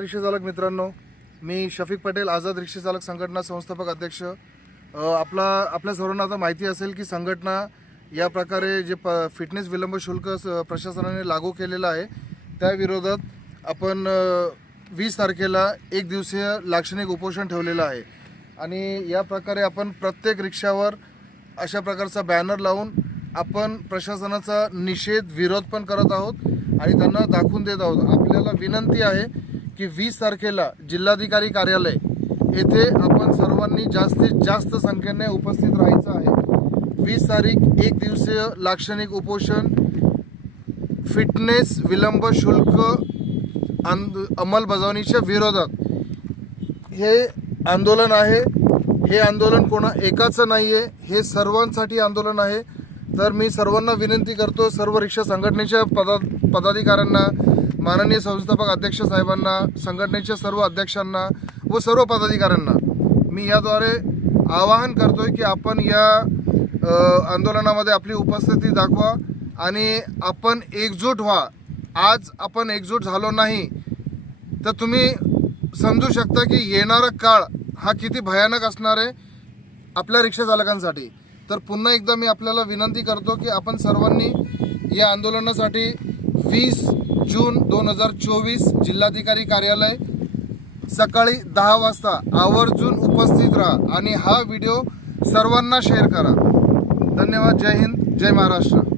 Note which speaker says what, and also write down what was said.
Speaker 1: रिक्षाचालक मित्रांनो मी शफिक पटेल आझाद रिक्षाचालक संघटना संस्थापक अध्यक्ष. आपला आपल्या सर्वांना आता माहिती असेल की संघटना या प्रकारे जे प फिटनेस विलंब शुल्क प्रशासनाने लागू केलेलं आहे. त्या विरोधात आपण वीस तारखेला एक दिवसीय लाक्षणिक उपोषण ठेवलेलं आहे. आणि या प्रकारे आपण प्रत्येक रिक्षावर अशा प्रकारचा बॅनर लावून आपण प्रशासनाचा निषेध विरोध पण करत आहोत आणि त्यांना दाखवून देत आहोत. आपल्याला विनंती आहे की वीस तारखेला जिल्हाधिकारी कार्यालय येथे आपण सर्वांनी जास्तीत जास्त संख्येने उपस्थित राहायचं आहे. वीस तारीख एक दिवसीय लाक्षणिक उपोषण फिटनेस विलंब शुल्क आंद अंमलबजावणीच्या विरोधात. हे आंदोलन आहे. हे आंदोलन कोणा एकाचं नाही आहे हे सर्वांसाठी आंदोलन आहे. तर मी सर्वांना विनंती करतो सर्व रिक्षा संघटनेच्या पदा पदाधिकाऱ्यांना माननीय संस्थापक अध्यक्ष साहेबांना संघटनेच्या सर्व अध्यक्षांना व सर्व पदाधिकाऱ्यांना मी याद्वारे आवाहन करतोय की आपण या आंदोलनामध्ये आपली उपस्थिती दाखवा आणि आपण एकजूट व्हा. आज आपण एकजूट झालो नाही तर तुम्ही समजू शकता की येणारा काळ हा किती भयानक असणार आहे आपल्या रिक्षा चालकांसाठी. तर पुन्हा एकदा मी आपल्याला विनंती करतो की आपण सर्वांनी या आंदोलनासाठी वीस जून दोन हजार चोवीस जिल्हाधिकारी कार्यालय सकाळी दहा वाजता आवर्जून उपस्थित राहा आणि हा व्हिडिओ सर्वांना शेअर करा. धन्यवाद. जय हिंद. जय महाराष्ट्र.